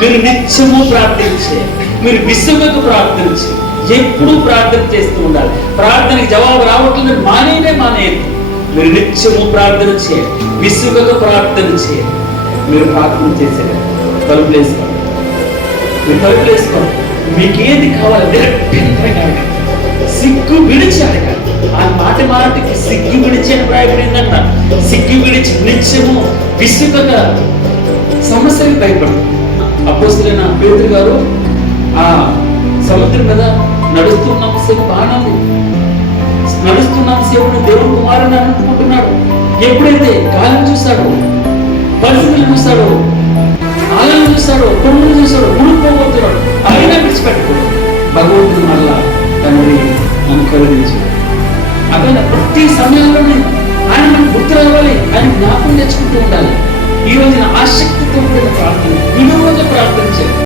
మీరు నిత్యము ప్రార్థించే, మీరు విసుగకు ప్రార్థించి ఎప్పుడు ప్రార్థన చేస్తూ ఉండాలి. ప్రార్థనకి జవాబు రావట్లేదు మానేయదు. మీరు నిత్యము ప్రార్థన చేయండి, విసుగకు ప్రార్థన చేయండి. మీరు ప్రార్థన చేసేది తలుపులు వేసుకోండి, మీరు తలుపులు వేసుకోండి. మీకు ఏది కావాలి అడగండి, సిగ్గు విడిచి అడగండి. ఆ మాటికి సిగ్గు విడిచి అని ప్రాయపడిందంట. సిగ్గు విడిచి నిత్యము విసుగగా సమస్యకి భయపడు. అపోస్తలుడైన పేతురు గారు ఆ సముద్రం మీద నడుస్తున్నసేపు బాణాలు నడుస్తున్నసేపు దేవుడు కుమారుని అనుకుంటున్నాడు. ఎప్పుడైతే గాలిని చూశాడో, పరిస్థితులు చూశాడో, ఆలను చూశాడో, కొండలు చూశాడో, మునిగిపోతున్నాడు. అయినా విడిచిపెట్టుకోడు. భగవంతుడు మళ్ళా తండ్రి నన్ను కరుణించు. అక్కడ ప్రతి సమయంలోనే ఆయన మనకు గుర్తు రావాలి, ఆయన జ్ఞాపకం తెచ్చుకుంటూ ఉండాలి. ఈ రోజున ఆసక్తితో కూడిన ప్రార్థన, విలువ